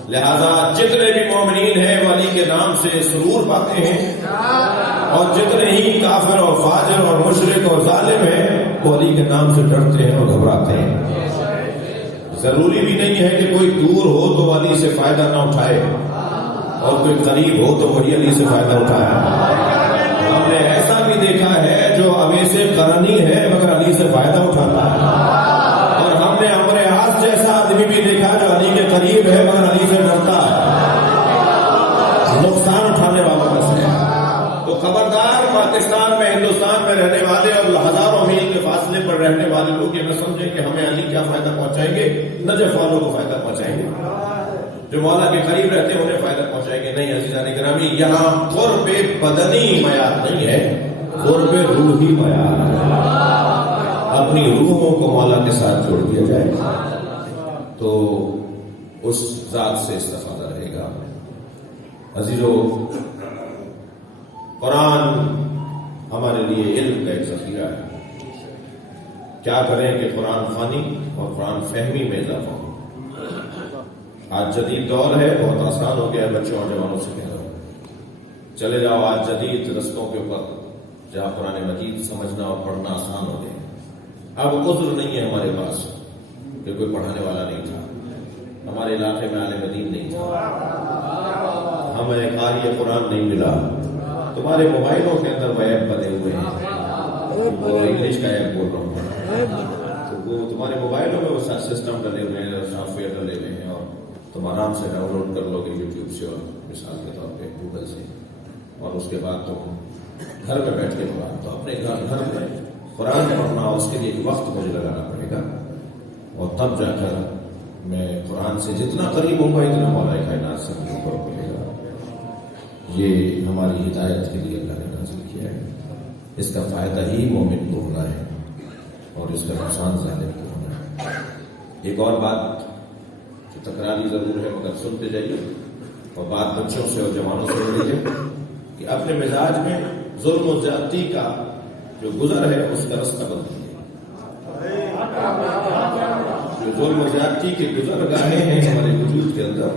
لہذا جتنے بھی مومنین ہیں وہ علی کے نام سے سرور پاتے ہیں، اور جتنے ہی کافر اور فاجر اور مشرک اور ظالم ہیں وہ علی کے نام سے ڈرتے ہیں اور گھبراتے ہیں. ضروری بھی نہیں ہے کہ کوئی دور ہو تو علی سے فائدہ نہ اٹھائے، اور کوئی قریب ہو تو وہی علی سے فائدہ اٹھائے. ہم نے ایسا بھی دیکھا ہے جو اویس قرنی ہے مگر علی سے فائدہ اٹھاتا ہے، اور ہم نے عمرو عاص جیسا آدمی بھی دیکھا جو علی کے قریب ہے مگر علی سے ڈرتا ہے، نقصان اٹھانے والوں میں سے. تو خبردار پاکستان میں، ہندوستان میں رہنے والے اور ہزاروں میل کے فاصلے پر رہنے والے لوگ یہ نہ سمجھیں کہ ہمیں علی کیا فائدہ پہنچائیں گے، نجف والوں کو فائدہ پہنچائیں گے، جو مولا کے قریب رہتے ہیں انہیں فائدہ پہنچائیں گے. نہیں عزیزان گرامی، یہاں قرب بدنی معیار نہیں ہے، قرب روحی معیار ہے. اپنی روحوں کو مولا کے ساتھ جوڑ دیا جائے تو اس ذات سے استفادہ رہے گا. عزیزو، قرآن ہمارے لیے علم کا ایک ذخیرہ ہے. کیا کریں کہ قرآن خوانی اور قرآن فہمی میں اضافہ ہو. آج جدید دور ہے، بہت آسان ہو گیا ہے. بچوں اور جوانوں سے کہہ رہا ہوں، چلے جاؤ آج جدید رستوں کے اوپر جہاں قرآن مجید سمجھنا اور پڑھنا آسان ہو گیا. اب عذر نہیں ہے ہمارے پاس کہ کوئی پڑھانے والا نہیں تھا، ہمارے علاقے میں عالم دین نہیں تھا، ہمیں قاری قرآن نہیں ملا. تمہارے موبائلوں کے اندر وہ ایپ بنے ہوئے ہیں، وہ انگلش کا ایپ بول رہا ہوں، تو وہ تمہارے موبائلوں میں وہ سسٹم ڈلے ہوئے ہیں، سافٹ ویئر ڈلے ہوئے ہیں، اور تم آرام سے ڈاؤن لوڈ کر لو گے یوٹیوب سے اور مثال کے طور پہ گوگل سے. اور اس کے بعد تم گھر پہ بیٹھ کے قرآن تو اپنے گھر میں قرآن پڑھنا، اس کے لیے ایک وقت مجھے لگانا پڑے گا، اور تب جا کر میں قرآن سے جتنا قریب ہوں گا اتنا مولا کائنات سے اوپر ملے گا. یہ ہماری ہدایت کے لیے اللہ نے نازل کیا ہے. اس کا فائدہ ہی مومن کو ہونا ہے اور اس کا نقصان ظالم کو ہونا ہے. ایک اور بات جو تکراری ضرور ہے مگر سنتے جائیے، اور بات بچوں سے اور جوانوں سے ہو رہی ہے کہ اپنے مزاج میں ظلم و زیادتی کا جو گزر ہے اس کا رستہ بدلیے. جو ظلم و زیادتی کے گزر گاہیں ہیں ہمارے وجود کے اندر،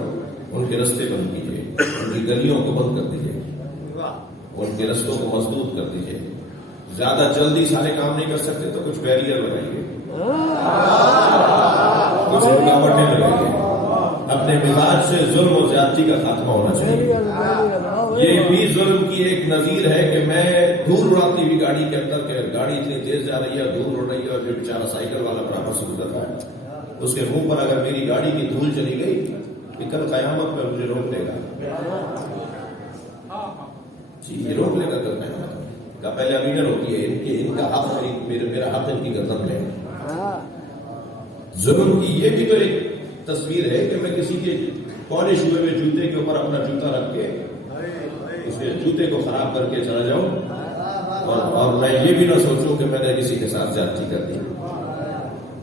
ان کے رستے بند کیجیے، ان کی گلیوں کو بند کر دیجیے، ان کے رستوں کو مسدود کر دیجیے. زیادہ جلدی سارے کام نہیں کر سکتے تو کچھ بیریئر لگائیے، کچھ رکاوٹیں لگائیے. اپنے مزاج سے ظلم و زیادتی کا خاتمہ ہونا چاہیے. یہ بھی ظلم کی ایک نظیر ہے کہ میں دھول اڑاتی ہوئی گاڑی کے اندر کہ گاڑی اتنی تیز جا رہی ہے، دھول اڑ رہی ہے، اور جو بیچارہ سائیکل والا برابر سے گزر رہا ہے، اس کے منہ پر اگر میری گاڑی کی دھول چلی گئی کہ کل قیامت میں مجھے روک لے گا. جی یہ روک لے گا کل قیامت کا. پہلے امینر ہوتی ہے ان کا حق، میرا حق ان کی گردن میں. ظلم کی یہ بھی تو ایک تصویر ہے کہ میں کسی کے پالش ہوئے ہوئے جوتے کے اوپر اپنا جوتا رکھ کے اس کے جوتے کو خراب کر کے چلا جاؤں، اور میں یہ بھی نہ سوچوں کہ میں نے کسی کے ساتھ زیادتی کر دی.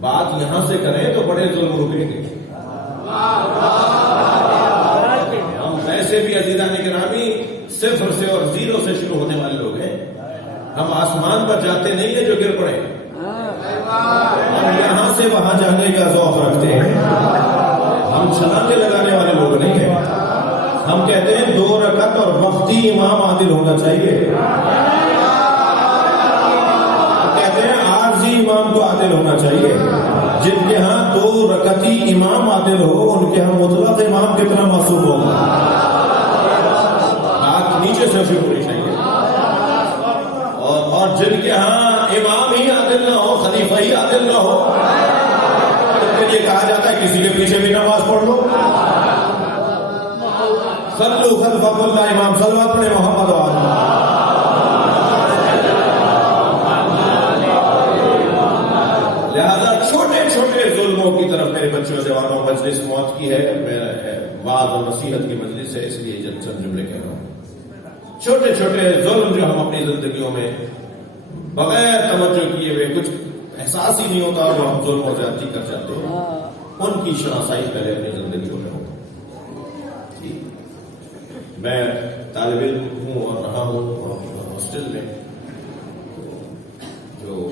بات یہاں سے کریں تو بڑے ظلم رکیں گے. ہم ویسے بھی عزیزان گرامی صفر سے اور زیرو سے شروع ہونے والے لوگ ہیں. ہم آسمان پر جاتے نہیں ہیں جو گر پڑے، ہم یہاں سے وہاں جانے کا ذوق رکھتے ہیں. ہم چھلانگے لگانے والے لوگ نہیں ہیں. ہم کہتے ہیں 2 رکعت اور وقتی امام عادل ہونا چاہیے. عادل ہونا چاہیے. جن کے ہاں 2 رکعتی امام عادل ہو ان کے ہاں مطلق امام کتنا معصوم ہوگا؟ ہاتھ نیچے سے شروع ہونی چاہیے. اور جن کے ہاں امام ہی عادل نہ ہو، خلیفہ ہی عادل نہ ہو، تو یہ کہا جاتا ہے کسی کے پیچھے بھی نماز پڑھ لو. صلو خلف کل امام، صلوات پڑھے محمد و آل. لہذا چھوٹے چھوٹے ظلموں کی طرف میرے بچوں سے وہاں مجلس موت کی ہے، وعظ اور نصیحت کی مجلس ہے، اس لیے چند جملے کہہ رہا ہوں. چھوٹے چھوٹے ظلم جو ہم اپنی زندگیوں میں بغیر توجہ کیے ہوئے کچھ احساس ہی نہیں ہوتا اور ہم ظلم و زیادتی کر جاتے ہیں، ان کی شناسائی پہلے اپنی زندگیوں میں ہو. میں طالب علم ہوں اور رہا ہوں ہاسٹل میں. جو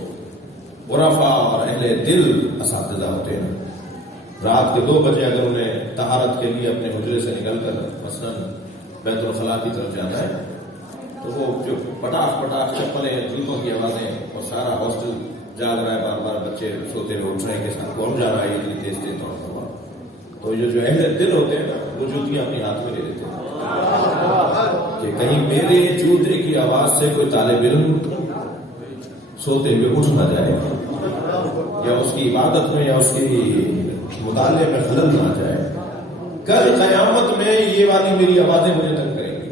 عرفا اور اہل دل اساتذہ ہوتے ہیں، رات کے 2 بجے اگر انہیں طہارت کے لیے اپنے حجرے سے نکل کر مثلاً بیت الخلاء کی طرف جانا ہے تو وہ جو پٹاخ پٹاخ چپلیں جوتوں کی آوازیں اور سارا ہاسٹل جاگ رہا ہے، بار بار بچے سوتے ہوئے اٹھ رہے ہیں کہ ساتھ کون جا رہا ہے اتنی تیز تیز طور پر. تو یہ جو اہل دل ہوتے ہیں نا وہ جوتیاں اپنے ہاتھ میں لے لیتے ہیں کہ کہیں میرے جوتے کی آواز سے کوئی طالب علم سوتے ہوئے اٹھ نہ جائے، یا اس کی عبادت میں یا اس کی مطالعے میں خلل نہ جائے. کل قیامت میں یہ والی میری آوازیں مجھے تنگ کریں گی.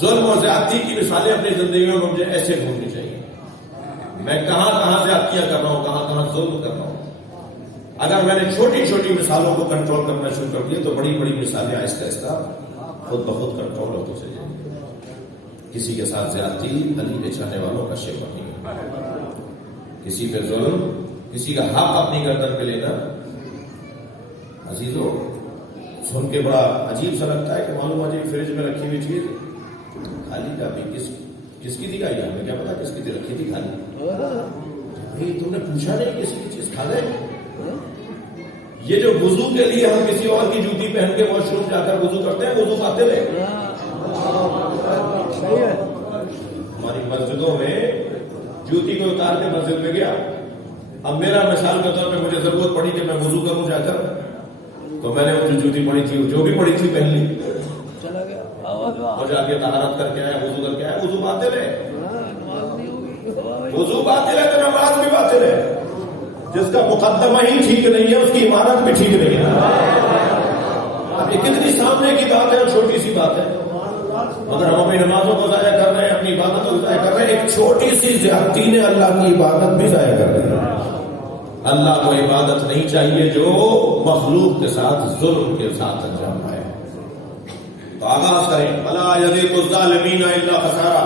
ظلم و زیادتی کی مثالیں اپنی زندگیوں میں مجھے ایسے ڈھونڈنی چاہیے. میں کہاں کہاں زیادتیاں کر رہا ہوں، کہاں کہاں ظلم کر رہا ہوں. اگر میں نے چھوٹی چھوٹی مثالوں کو کنٹرول کرنا شروع کر دیا تو بڑی بڑی مثالیں آہستہ آہستہ خود بخود کنٹرول ہوتے چلے جائیں گے. کسی کے ساتھ زیادتی علی بچانے والوں کا شیوا نہیں ہے. کسی پہ ظلم، کسی کا حق اپنی گردن پہ لینا، عزیزو سن کے بڑا عجیب سا لگتا ہے کہ معلوم ہے فریج میں رکھی ہوئی چیز خالی کا بھی کس کی تھی کھائی، ہمیں کیا پتا کس کی تھی رکھی تھی خالی. تم نے پوچھا نہیں کسی کی چیز کھا لے. یہ جو وضو کے لیے ہم کسی اور کی جوتی پہن کے واش روم جا کر وضو کرتے ہیں، وضو پاتے رہے. ہماری مسجدوں میں جوتی کو اتار کے مسجد میں گیا. اب میرا مثال کے طور پہ مجھے ضرورت پڑی کہ میں وضو کروں جا کر، تو میں نے وہ جو جوتی پڑی تھی جو بھی پڑی تھی پہن لی اور جا کے طہارت کر کے آیا، وضو کر کے آیا. وضو پاتے رہے، وضو پاتے رہے تو نماز بھی پاتے رہے. جس کا مقدمہ ہی ٹھیک نہیں ہے اس کی عمارت بھی ٹھیک نہیں ہے. اب یہ کتنی سامنے کی بات ہے اور چھوٹی سی بات ہے، مگر ہم اپنی نمازوں کو ضائع کر رہے ہیں، اپنی عبادتوں کو ضائع کر رہے ہیں. ایک چھوٹی سی زیادتی نے اللہ کی عبادت بھی ضائع کر دی. اللہ کو عبادت نہیں چاہیے جو مخلوق کے ساتھ ظلم کے ساتھ انجام آئے. تو آغاز کریں الا یذیق الظالمین الا خسارا.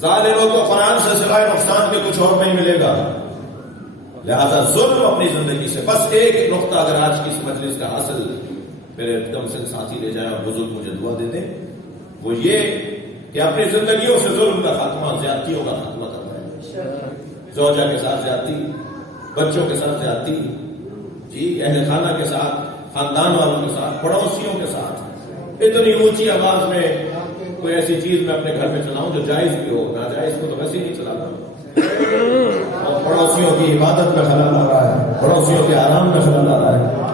ظالموں کو قرآن سے سوائے نقصان کے کچھ اور نہیں ملے گا. لہذا ظلم اپنی زندگی سے. بس ایک نقطہ اگر آج کی اس مجلس کا حاصل میرے کم سے ساتھی لے جائیں اور بزرگ مجھے دعا دے دیں، وہ یہ کہ اپنی زندگیوں سے ظلم کا خاتمہ، زیادتیوں کا خاتمہ کرنا ہے. زوجہ کے ساتھ زیادتی، بچوں کے ساتھ زیادتی، جی اہل خانہ کے ساتھ، خاندان والوں کے ساتھ، پڑوسیوں کے ساتھ. اتنی اونچی آواز میں کوئی ایسی چیز میں اپنے گھر میں چلاؤں جو جائز بھی ہو، ناجائز کو تو ویسے ہی نہیں چلاتا. اور پڑوسیوں کی عبادت میں خلل آ رہا ہے، پڑوسیوں کے آرام میں خلل آ رہا ہے.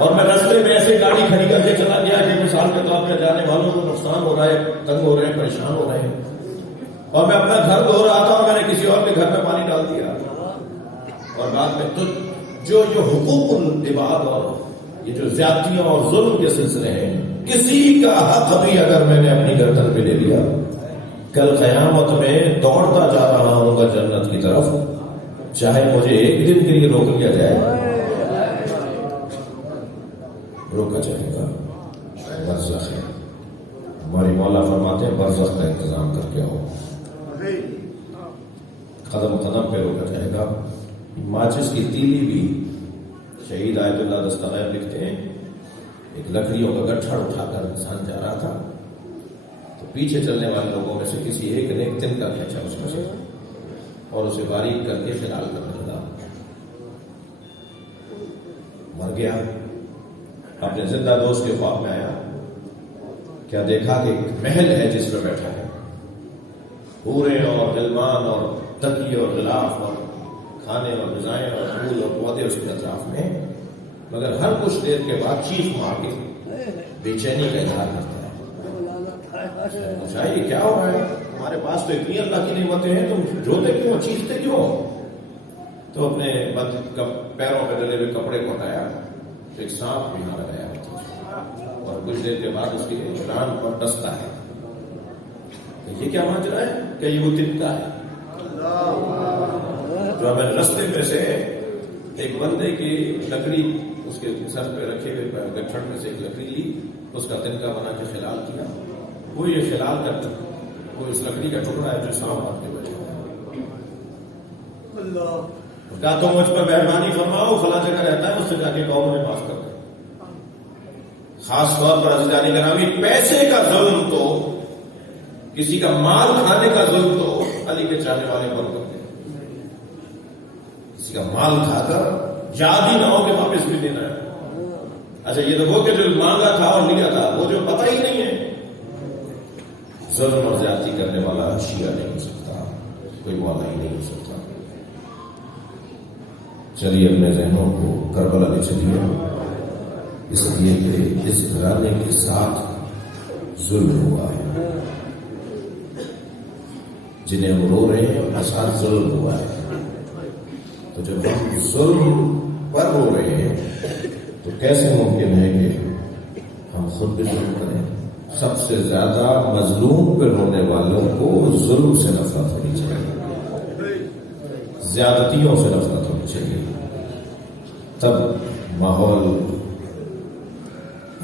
اور میں راستے میں ایسے گاڑی کھڑی کر کے چلا گیا کہ مثال کے طور پر جانے والوں کو نقصان ہو رہا ہے، تنگ ہو رہے ہیں، پریشان ہو رہے ہیں. اور میں اپنا گھر دھو رہا تھا اور میں نے کسی اور کے گھر میں پانی ڈال دیا. اور بعد میں تو جو حقوق العباد اور یہ جو زیادتیوں اور ظلم کے سلسلے ہیں، کسی کا حق بھی اگر میں نے اپنی گردن پہ لے لیا، کل قیامت میں دوڑتا جا رہا ہوں گا جنت کی طرف، چاہے مجھے ایک دن کے لیے روک لیا جائے، روکا جائے گا. برزخ ہے. ہماری مولا فرماتے ہیں برزخ کا انتظام کر کے آؤ. قدم قدم پہ روکا جائے گا. ماچس کی تیلی بھی شہید آیت اللہ دستغیر لکھتے ہیں، ایک لکڑیوں کا گٹھڑ اٹھا کر انسان جا رہا تھا تو پیچھے چلنے والے لوگوں میں سے کسی ایک نے ایک تن کا کھینچا اس میں سے اور اسے باریک کر کے خلال کرنے لگا. مر گیا. اپنے زندہ دوست کے خواب میں آیا، کیا دیکھا کہ ایک محل ہے جس میں بیٹھا ہے. حوریں اور غلمان اور تکیے اور غلاف اور کھانے اور غذائیں اور پھول اور پودے اس کے اطراف میں، مگر ہر کچھ دیر کے بعد چیخ مار کے بے چینی کا اظہار کرتا ہے. اچھا یہ کیا ہو رہا ہے؟ ہمارے پاس تو اتنی اللہ کی نعمتیں ہیں، تم روتے کیوں، چیختے کیوں؟ تو اپنے بند پیروں پہ ڈلے ہوئے کپڑے کو ہٹایا تو ایک سانپ یہاں لگایا اور کچھ دیر کے بعد اس کی کان پر ڈستا ہے. یہ کیا ماجرا ہے کہ یہ وہ تنکا ہے جو ہمیں رستے میں سے ایک بندے کی لکڑی اس کے سر پہ رکھے ہوئے گٹھڑ میں سے ایک لکڑی لی، اس کا تنکا بنا کے خلال کیا. وہ یہ خلال کرتا وہ اس لکڑی کا ٹکڑا ہے جو سانپ آپ کے بچے کہا تو مجھ پر مہربانی فرماؤ، فلاں جگہ رہتا ہے، اس سے جا کے قوم میں معاف کر دیں. خاص طور پر عزیزان گرامی، پیسے کا ظلم تو، کسی کا مال کھانے کا ظلم تو علی کے چاہنے والے پر کرتے ہیں. کسی کا مال کھا کر یاد ہی نہ ہو کہ واپس بھی دینا ہے. اچھا یہ تو وہ کہ جو مانگا تھا اور لیا تھا وہ جو پتہ ہی نہیں ہے. ظلم اور زیادتی کرنے والا شیعہ نہیں ہو سکتا، کوئی مولا ہی نہیں ہو سکتا. چلیے اپنے ذہنوں کو کربلا لے چلیے، اس لیے کہ اس گھرانے کے ساتھ ظلم ہوا ہے. جنہیں ہم رو رہے ہیں ان کے ساتھ ظلم ہوا ہے. تو جب ہم ظلم پر رو رہے ہیں تو کیسے ممکن ہے کہ ہم خود بھی ظلم کریں؟ سب سے زیادہ مظلوم پہ رونے والوں کو ظلم سے نفرت ہونی چاہیے، زیادتیوں سے نفرت ہونی چاہیے. تب ماحول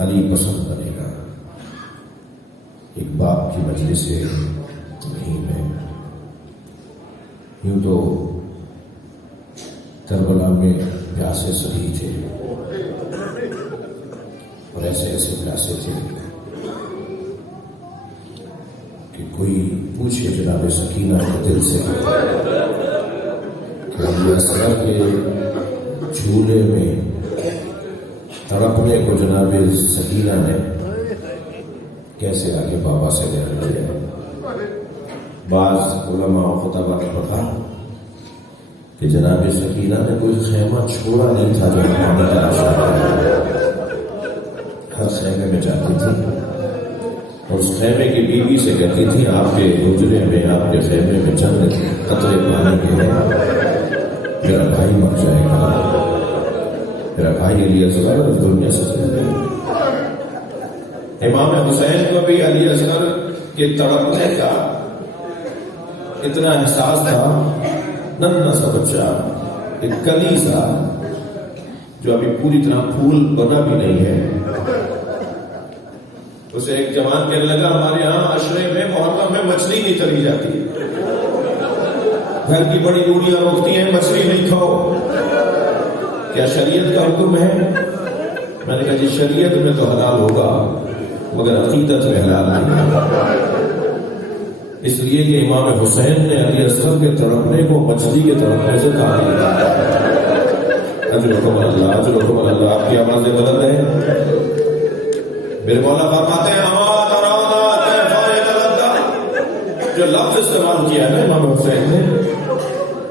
علی پسند بنے گا. ایک باپ کی مجلس سے نہیں ہے. یوں تو کربلا میں پیاسے سبھی تھے اور ایسے ایسے پیاسے تھے کہ کوئی پوچھے جناب سکینہ کے دل سے کہ علی اصغر کے جھولے میں تڑپنے کو جناب سکینہ نے کیسے آگے بابا سے لے لیا. بعض علماء و خطبہ نے پڑھا کہ جناب سکینہ نے کوئی خیمہ چھوڑا نہیں تھا جو ہمارے ہر خیمے میں جاتی تھی اور اس خیمے کی بیوی سے کہتی تھی آپ کے حجرے میں، آپ کے خیمے میں چند قطرے پانی کے ہیں، میرا بھائی مر جائے گا، میرا بھائی علی اصغر اس دنیا سے چلے گئے. امام حسین کو بھی علی اصغر کے تڑپنے کا اتنا احساس تھا. ننھا سا بچہ، ایک کلی سا جو ابھی پوری طرح پھول بنا بھی نہیں ہے، اسے ایک جوان کہنے لگا ہمارے یہاں عشرے میں محرم میں مچھلی نہیں تلی جاتی، گھر کی بڑی بوڑھیاں روکتی ہیں مچھلی نہیں کھاؤ، کیا شریعت کا حکم ہے؟ میں نے کہا جی شریعت میں تو حلال ہوگا مگر عقیدت میں حلال نہیں. اس لیے کہ امام حسین نے علی اصغر کے تڑپنے کو مچھلی کے تڑپنے سے کہا. اجرکم اللہ، اجرکم اللہ. آپ کی آوازیں بلند ہیں. میرے مولا فرماتے ہیں جو لفظ استعمال کیا ہے امام حسین نے،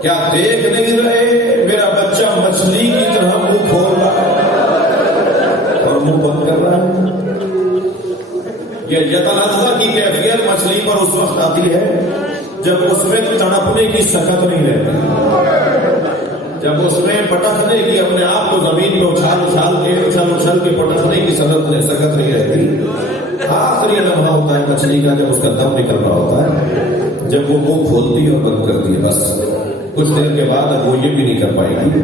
کیا دیکھ نہیں رہے میرا بچہ مچھلی کی طرح منہ کھول رہا ہے اور منہ بند کر رہا ہے. یہ یتلذذ کی کیفیت مچھلی پر اس وقت آتی ہے جب اس میں تڑپنے کی سکت نہیں رہتی، جب اس میں پٹکنے کی، اپنے آپ کو زمین پہ اچھال کے پٹکنے کی سکت نہیں رہتی. آخری لمحہ ہوتا ہے مچھلی کا جب اس کا دم نکل رہا ہوتا ہے، جب وہ منہ کھولتی ہے اور بند کرتی ہے، بس کچھ دیر کے بعد اب وہ یہ بھی نہیں کر پائے گی.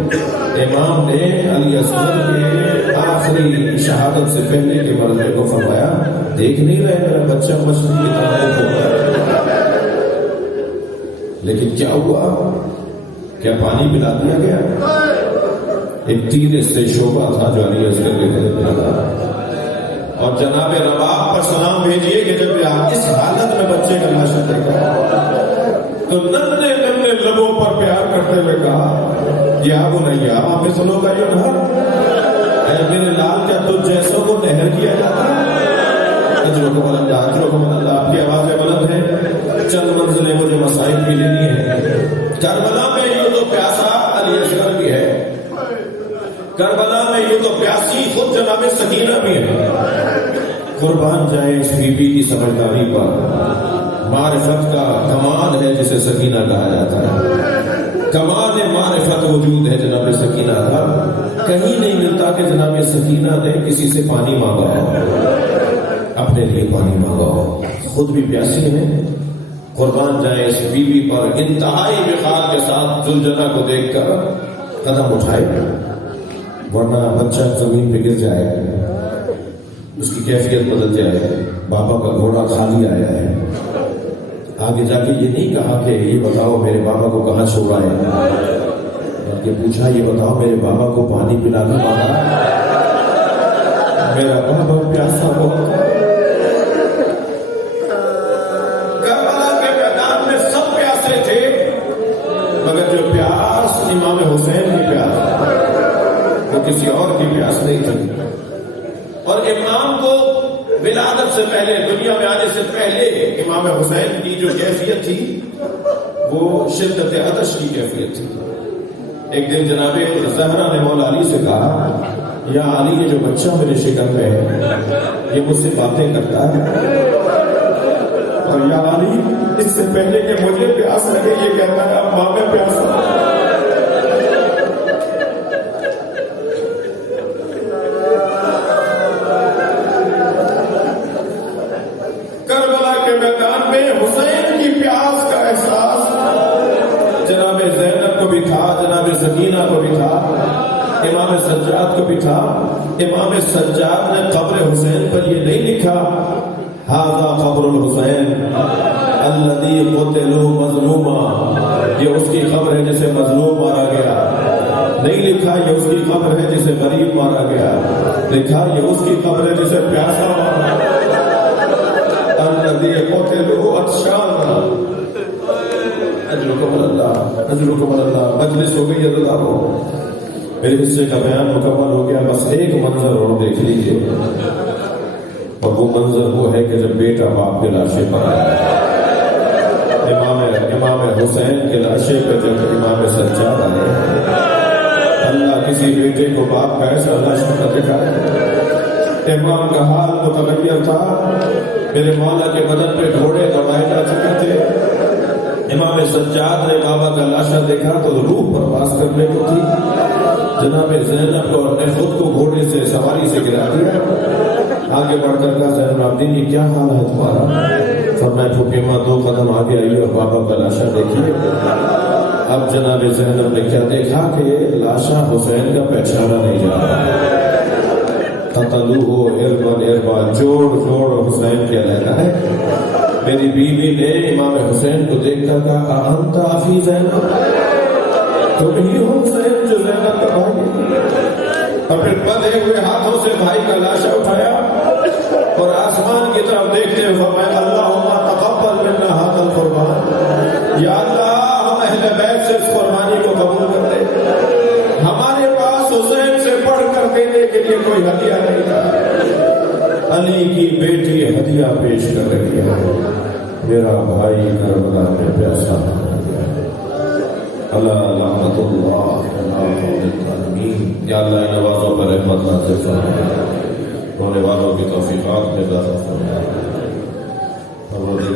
امام نے علی اصغر کے آخری شہادت سے پہلے کے مرحلے کو فرمایا دیکھ نہیں رہے میرا بچہ مچھلی کی طرح ہوگا. لیکن کیا ہوا؟ کیا پانی پلا دیا گیا؟ ایک تیر سے شعبہ تھا جو علی اصغر کے گلے میں لگا، اور جناب رباب پر سلام بھیجیے کہ جب اس حالت میں بچے کا لاشا دیکھا تو ننھے ننھے لبوں پر پیار کرتے ہوئے کہا یا بنیا مثلو کا ینہر، اے میرے لال کیا تجھ جیسوں کو نہر کیا جاتا ہے. اجرکم اللہ، اجرکم اللہ. آپ کی آوازیں بلند ہیں. چند منزلیں مجھے پیاسی خود جناب سکینہ بھی ہے. قربان جائے اس بی بی کی سمجھداری پر. معرفت کا کمال ہے جسے سکینہ کہا جاتا ہے. کمال معرفت وجود ہے جناب سکینہ کا. کہیں نہیں ملتا کہ جناب سکینہ نے کسی سے پانی مانگا ہو, اپنے لیے پانی مانگا ہو. خود بھی پیاسی ہے. قربان جائے اس بی بی پر انتہائی وقار کے ساتھ زلجنہ کو دیکھ کر قدم اٹھائے, ورنہ بچہ زمین پہ گر جائے, اس کی کیفیت بدل جائے. بابا کا گھوڑا خالی آیا ہے. آگے جا کے یہ نہیں کہا کہ یہ بتاؤ میرے بابا کو کہاں چھوڑا ہے, بلکہ پوچھا یہ بتاؤ میرے بابا کو پانی پلا کر مانگا, میرا بابا پیاسا بہت ہے. کربلا کے میدان میں سب پیاسے تھے, مگر جو پیاس امام حسین کی پیاس, وہ کسی اور کی پیاس نہیں تھی. اور امام کو ولادت سے پہلے, دنیا میں آنے سے پہلے امام حسین کی جو کیفیت تھی وہ شدت عطش کی کیفیت تھی. ایک دن جناب زہرا نے مولا علی سے کہا, یا علی یہ جو بچہ میرے شکم میں ہے یہ مجھ سے باتیں کرتا ہے, اور یا علی اس سے پہلے کہ مجھے پیاس لگے یہ کہتا ہے اب ماں میں پیاس لگا. کربلا کے میدان میں حسین کی پیاس کا احساس جناب زینب کو بھی تھا, جناب سکینہ کو بھی تھا, امام سجاد کو بھی تھا. امام سجاد نے قبر حسین پر یہ نہیں لکھا ھذا قبر الحسین الذی قتلوا مظلوما, یہ اس کی قبر ہے جسے مظلوم مارا گیا. نہیں لکھا یہ اس کی قبر ہے جسے غریب مارا گیا. لکھا یہ اس کی قبر ہے جسے پیاسا مارا گیا. الذی قتلوا عطشانا. اجرکم اللہ, اجرکم اللہ. مجلس ہو گئی اللہ کو, میرے حصے کا بیان مکمل ہو گیا. بس ایک منظر اور دیکھ لیجیے, اور وہ منظر وہ ہے کہ جب بیٹا باپ کے لاشے پر آیا, امام حسین کے لاشے پہ جب امام سجاد آئے, اللہ کسی بیٹے کو باپ کا ایسا لاشا نہ دکھائے. امام کا حال متغیر تھا. میرے مولا کے بدن پہ گھوڑے دوڑائے جا چکے تھے. امام سجاد نے بابا کا لاشا دیکھا تو روح پرواز کرنے کو تھی. جناب زینب کو اپنے خود کو گھوڑے سے سواری سے گرا دیا. آگے بڑھ کر کہا زین العابدین یہ کیا حال ہے تمہارا؟ فرمایا پھوپھی ماں 2 قدم آگے آئی اور بابا کا لاشا دیکھیے. اب جناب زینب نے کیا دیکھا کہ لاشا حسین کا پہچانا نہیں جا رہا. قتلوہ اربن اربا, جوڑ جوڑ حسین کیا لینا ہے. میری بیوی نے امام حسین کو دیکھ کر کہا انت اخی زینب, تم ہی ہو حسین جو زینب کا بھائی. اور پھر بندھے ہوئے ہاتھوں سے بھائی کا لاشا اٹھایا اور آسمان کی طرف دیکھتے ہوئے فرمایا اللہم تقبل منا ھذا القربان. یا اللہ ہم اہل بیت سے اس قربانی کو قبول کر لے. ہمارے پاس حسین سے بڑھ کر دینے کے لیے کوئی ہدیہ نہیں تھا. علی کی بیٹی ہدیہ پیش کر رہی ہے, میرا بھائی کربلا میں پیاسا ہو گیا. اللہ لعنت اللہ علی الظالمین. یا اللہ نوازوں پر رحمت نازل فرما, ہونے والوں کی توفیقات میں اضافہ فرما.